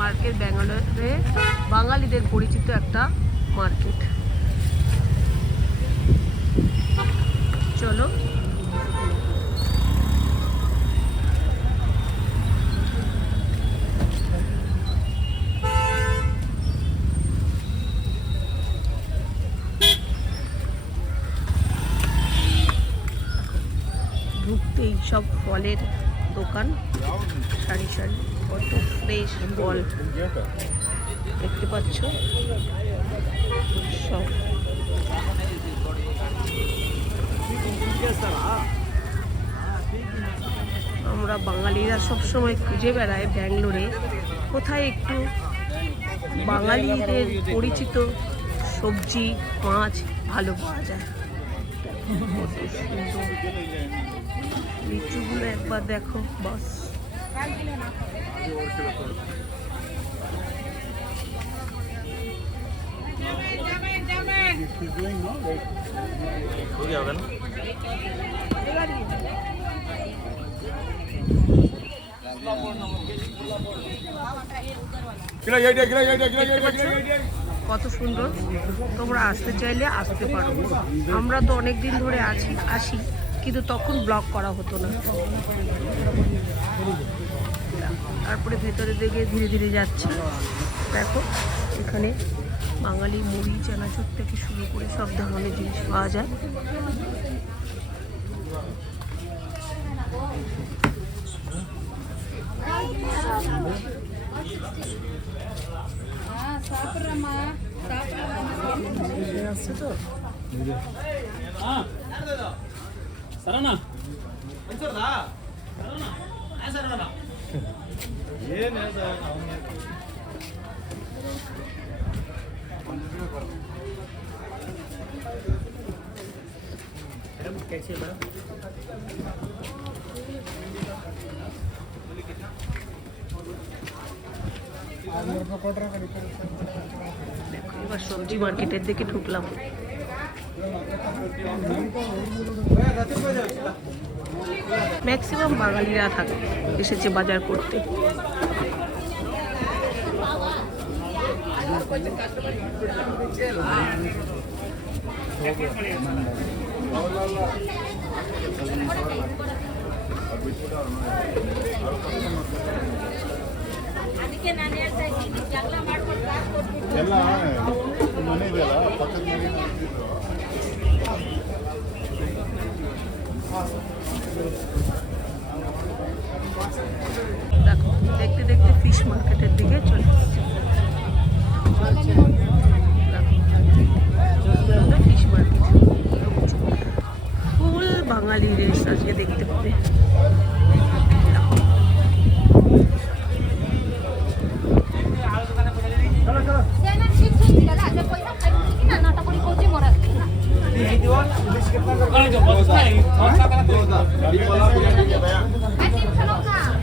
Market ব্যাঙ্গালোরে বাঙালিদের পরিচিত একটা মার্কেট। চলো ঢুকতেই সব ফলের দোকান, সারি সারি কত ফ্রেশ ফল দেখতে পাচ্ছ সব। আমরা বাঙালিরা সবসময় খুঁজে বেড়াই ব্যাঙ্গালোরে কোথায় একটু বাঙালিদের পরিচিত সবজি মাছ ভালো পাওয়া যায়। লিচুগুলো একবার দেখো বাস। কত সুন্দর, তোমরা আসতে চাইলে আসতে পারো। আমরা তো অনেক দিন ধরে আসি কিন্তু তখন ব্লগ করা হতো না। তারপরে ভেতরে দিকে ধীরে ধীরে যাচ্ছে। দেখো এখানে বাঙালি মুড়ি চানাচুর থেকে শুরু করে সব ধরনের জিনিস পাওয়া যায়। এবার সবজি মার্কেটের দিকে ঢুকলাম। ম্যাক্সিমাম বাঙালিরা থাকে, এসেছে বাজার করতে। দেখো দেখতে দেখতে ফিশ মার্কেটের দিকে চলে এসেছে। ফিশ মার্কেট ফুল বাঙালি রেস আজকে দেখতে পাবে।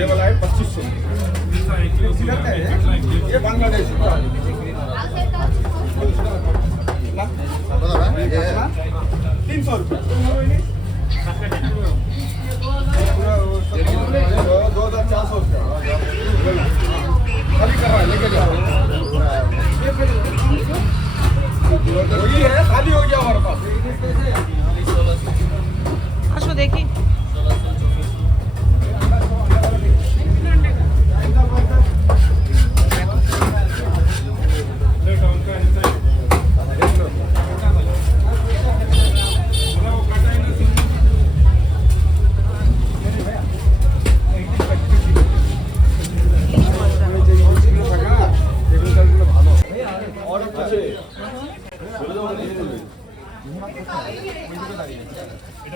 ये वाला है 2500। ये बांग्लादेश 300 रुपये। 2400 खाली कर रहा है, लेके जाओ। वही है, खाली हो गया हमारे पास। আসো দেখি।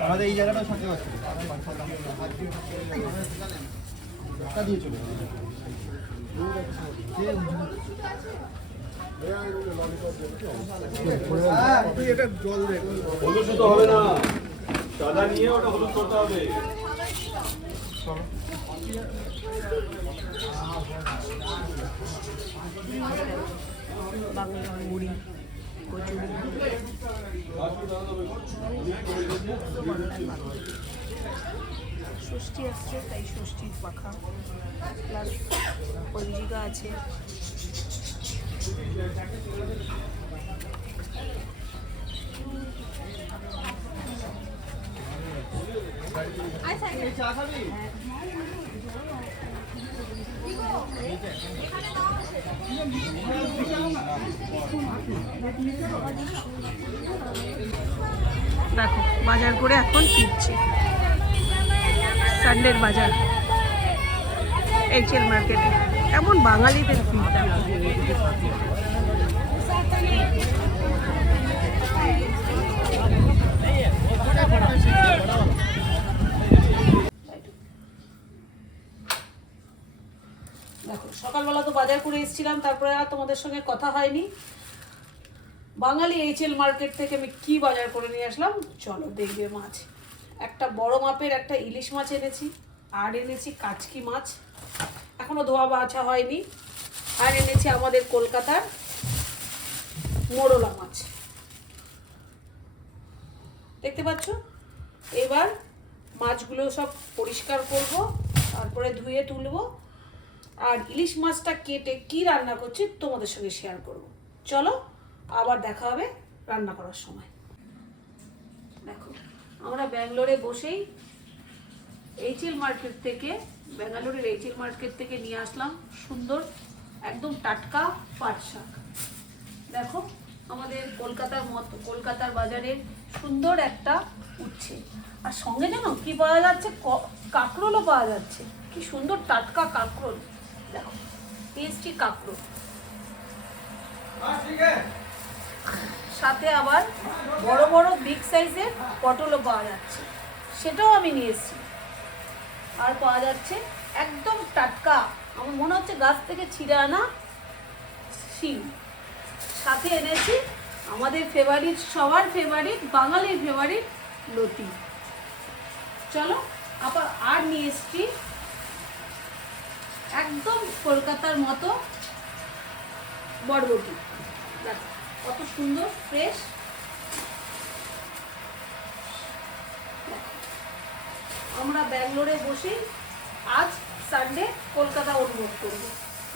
আমাদের এই জায়গাটা থাকতে পারছি দিয়ে চলে এটা জল দেখ, হলুদ তো হবে না, সাদা নিয়ে ওটা হলুদ করতে হবে। বাংলা মুড়ি কচুরি ষষ্ঠী আসছে, তাই ষষ্ঠীর পাখা প্লাস পঞ্জিকা আছে। দেখো বাজার করে এখন ফিরছি, সানডের বাজার এইচএল মার্কেটে। এমন বাঙালিদের ভিড় দেখো। দেখো সকালবেলা তো বাজার করে এসেছিলাম, তারপরে আর তোমাদের সঙ্গে কথা হয়নি। বাঙালি এইচএল মার্কেট থেকে আমি কি বাজার করে নিয়ে আসলাম চলো দেখবে। মাছ একটা বড় মাপের একটা ইলিশ মাছ এনেছি, আর এনেছি কাচকি মাছ, এখনো ধোয়া বাছা হয়নি, আর এনেছি আমাদের কলকাতার মোরলা মাছ। দেখতে পাচ্ছ? এবার মাছগুলো সব পরিষ্কার করব, তারপরে ধুয়ে তুলবো, আর ইলিশ মাছটা কেটে কি রান্না করছি তোমাদের সঙ্গে শেয়ার করব। চলো আবার দেখা হবে রান্না করার সময়। দেখো আমরা ব্যাঙ্গালোরে বসেই এইচএল মার্কেট থেকে, ব্যাঙ্গালোরের এইচএল মার্কেট থেকে নিয়ে আসলাম সুন্দর একদম টাটকা পাট শাক। দেখো আমাদের কলকাতার বাজারে সুন্দর একটা উচ্ছে, আর সঙ্গে জানো কি পাওয়া যাচ্ছে, কাঁকরোলও পাওয়া যাচ্ছে। কি সুন্দর টাটকা কাঁকরোল, দেখো টেস্টি কাঁকরোল, সাথে আবার বড় বড় বিগ সাইজের পটলও পাওয়া যাচ্ছে, সেটাও আমি নিয়ে এসেছি। আর পাওয়া যাচ্ছে একদম টাটকা, আমার মনে হচ্ছে গাছ থেকে ছিঁড়ে আনা শিম। সাথে এনেছি আমাদের ফেভারিট, সবার ফেভারিট, বাঙালির ফেভারিট লতি। চলো আবার আর নিয়ে এসেছি একদম কলকাতার মতো বরবটি। দেখো কত সুন্দর ফ্রেশ। আমরা ব্যাঙ্গালোরে বসেই আজ সানডে কলকাতা অনুভব করব।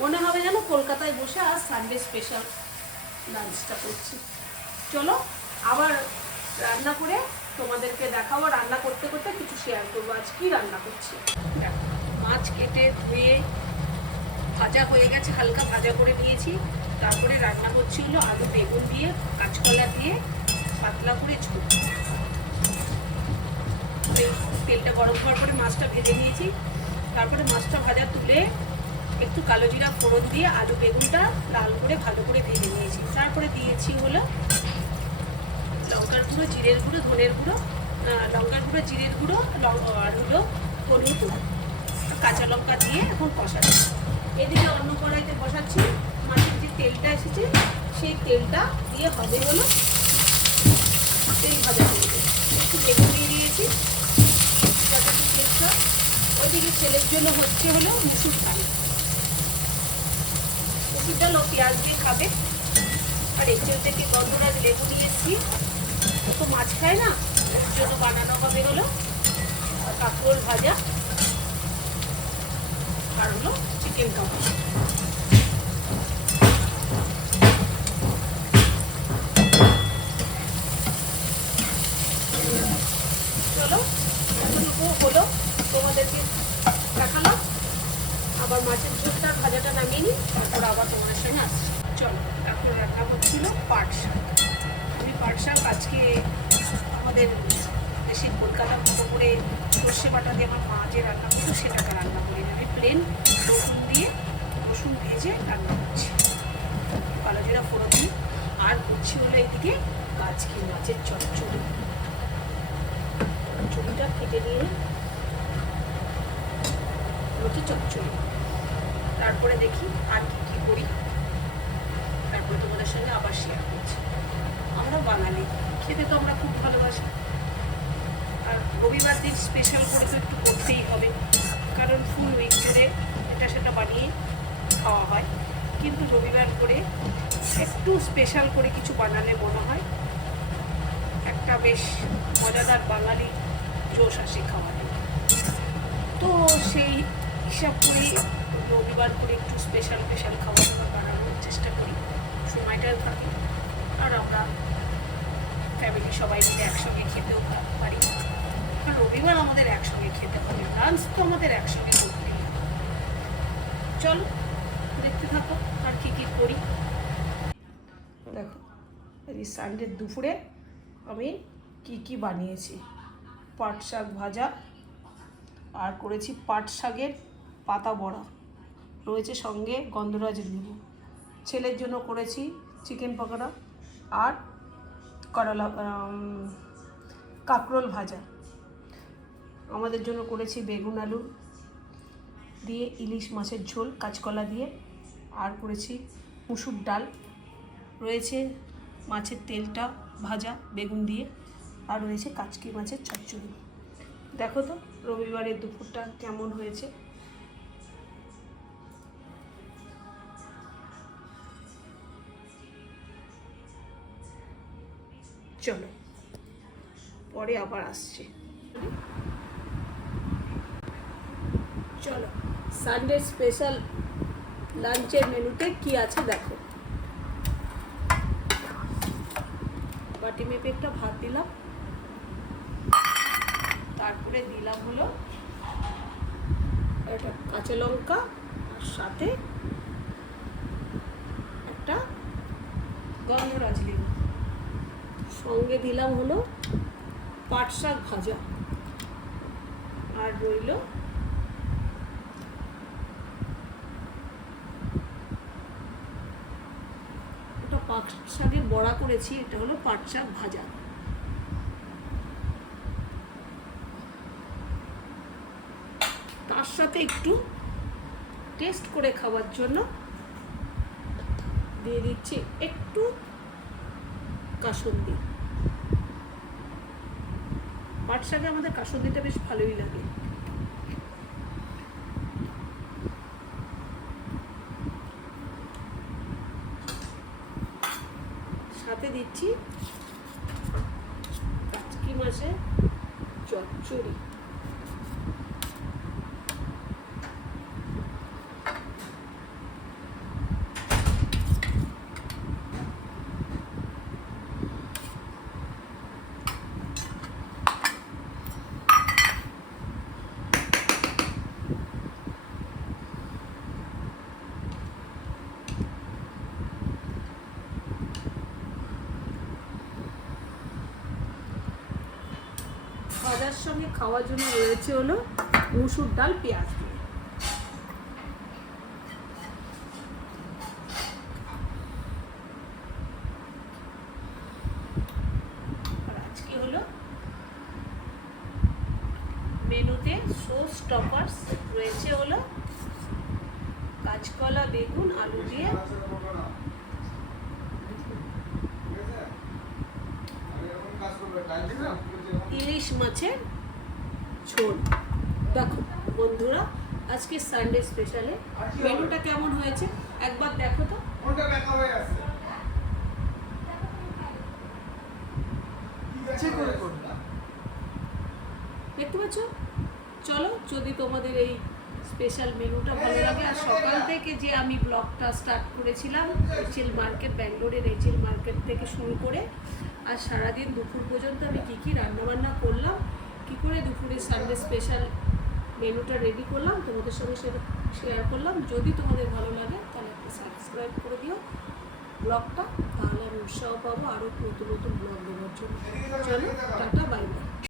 মনে হবে যেন কলকাতায় বসে আজ সানডে স্পেশাল লাঞ্চটা করছি। চলো আবার রান্না করে তোমাদেরকে দেখাবো, রান্না করতে করতে কিছু শেয়ার করবো আজ কি রান্না করছি। দেখো মাছ কেটে ধুয়ে ভাজা হয়ে গেছে, হালকা ভাজা করে নিয়েছি। তারপরে রান্না করছি হলো আলু বেগুন দিয়ে, কাঁচকলা দিয়ে পাতলা করে ঝোল। তেলটা গরম হওয়ার পরে মাছটা ভেজে নিয়েছি, তারপরে মাছটা ভাজা তুলে একটু কালো জিরা ফোড়ন দিয়ে আলু বেগুনটা লাল করে ভালো করে ভেজে নিয়েছি। তারপরে দিয়েছি হলো লঙ্কার গুঁড়ো, জিরের গুঁড়ো, ধনের গুঁড়ো, লঙ্কার গুঁড়ো, জিরের গুঁড়ো আর হলো হলুদ, কাঁচা লঙ্কা দিয়ে এখন কষাচ্ছি। এদিকে অন্য কড়াইতে বসাচ্ছি, মাছের যে তেলটা এসেছে সেই তেলটা দিয়ে হবে হলো তেল ভাজা করবে। একটু বেগুন দিয়ে দিয়েছি যাতে তেলটা। ওইদিকে ছেলের জন্য হচ্ছে হলো মুসুর ডাল, মুসুর ডাল ও পেঁয়াজ দিয়ে খাবে। আর এর থেকে গন্ধরাজ লেবু নিয়ে এসেছি, তো মাছ খায় না, ওর জন্য বানানো হবে হলো কাঁকরোল ভাজা আর হলো চিকেন কাবাব। চলো এতটুকু হলো তোমাদেরকে দেখালাম। আবার মাছের ঝোলটা ভাজাটা নামিয়ে নিই, তারপর আবার তোমাদের সঙ্গে আসছি। চলো এখন রান্না হচ্ছিল পাট শাক। আমি পাট শাক আজকে আমাদের দেশের কলকাতার মতো করে সর্ষে বাটা দিয়ে আমার মা যে রান্না করতো সেটাকে রান্না করি না, আমি প্লেন রসুন ভেজে রান্না করছি, কালো জিরা ফোড়ন দিই। আর করছি হলো এদিকে কাচকি মাছের চচ্চড়ি। চচ্চড়িটা কেটে নিয়ে রুটি চচ্চড়ি, তারপরে দেখি আর কি কি করি, তারপরে তোমাদের সঙ্গে আবার শেয়ার করছি। আমরা বাঙালি, খেতে তো আমরা খুব ভালোবাসি, আর রবিবার দিন স্পেশাল করে তো একটু করতেই হবে, কারণ ফুল উইক জুড়ে এটা সেটা বানিয়ে খাওয়া হয়, কিন্তু রবিবার করে একটু স্পেশাল করে কিছু বানালে মনে হয় একটা বেশ মজাদার বাঙালি জোশ আসে খাওয়াতে। তো সেই হিসাব করি রবিবার করে একটু স্পেশাল স্পেশাল খাবার দাবার বানানোর চেষ্টা করি, সময়টাও থাকে আর আমরা ফ্যামিলি সবাই মিলে একসঙ্গে খেতেও পারি। কারণ রবিবার আমাদের একসঙ্গে খেতে হবে, লাঞ্চ তো আমাদের একসঙ্গে করতেই হবে। চলো দেখতে থাকো আর কি কি করি। দেখো এই সানডের দুপুরে আমি কি কি বানিয়েছি। পাট শাক ভাজা আর করেছি পাট শাকের পাতা বড়া, রয়েছে সঙ্গে গন্ধরাজ লেবু। ছেলের জন্য করেছি চিকেন পকোড়া আর করলা কাঁকরোল ভাজা। আমাদের জন্য করেছি বেগুন আলু দিয়ে ইলিশ মাছের ঝোল কাঁচকলা দিয়ে, আর করেছি মুসুর ডাল, রয়েছে মাছের তেলটা ভাজা বেগুন দিয়ে, আর রয়েছে কাচকি মাছের চচ্চড়ি। দেখো তো রবিবারের দুপুরটা কেমন হয়েছে। চলো পরে আবার আসছে। চলো সানডে স্পেশাল লাঞ্চের মেনুতে কি আছে দেখো। বাটি মেপে একটা ভাত দিলাম, তারপরে দিলাম হলো একটা কাঁচা লঙ্কা আর সাথে একটা গন্ধরাজ লেবু, সঙ্গে দিলাম হলো পাট শাক ভাজা, আর রইল একটা পাট শাকের বড়া করেছি, এটা হলো পাট শাক ভাজা। তার সাথে একটু টেস্ট করে খাওয়ার জন্য দিয়ে দিচ্ছি একটু কাসুন্দি। পাট শাকে আমাদের কাসুন্দিটা বেশ ভালোই লাগে। সাথে দিচ্ছি কাচকি মাছের চচ্চড়ি। ভাজার সঙ্গে খাওয়ার জন্য রয়েছে হলো মুসুর ডাল পেঁয়াজ দিয়ে। আর আজকে হলো মেনুতে সোস টপার্স রয়েছে হলো কাঁচকলা বেগুন আলু দিয়ে ইলিশ মাছের ঝোল। দেখো বন্ধুরা আজকে সানডে স্পেশালে মেনুটা কেমন হয়েছে একবার দেখো তো। দেখতে পাচ্ছ? চলো যদি তোমাদের এই স্পেশাল মেনুটা ভালো লাগে, আর সকাল থেকে যে আমি ব্লগটা স্টার্ট করেছিলাম এইচএল মার্কেট, ব্যাঙ্গালোরের এইচএল মার্কেট থেকে শুরু করে আর সারাদিন দুপুর পর্যন্ত আমি কী কী রান্নাবান্না করলাম, কী করে দুপুরে সানডে স্পেশাল মেনুটা রেডি করলাম তোমাদের সঙ্গে সেটা শেয়ার করলাম। যদি তোমাদের ভালো লাগে তাহলে একটা সাবস্ক্রাইব করে দিও ব্লগটা, তাহলে আমি উৎসাহ পাবো আরও নতুন নতুন ব্লগ দেওয়ার জন্য। চলো টাটা বাই বাই।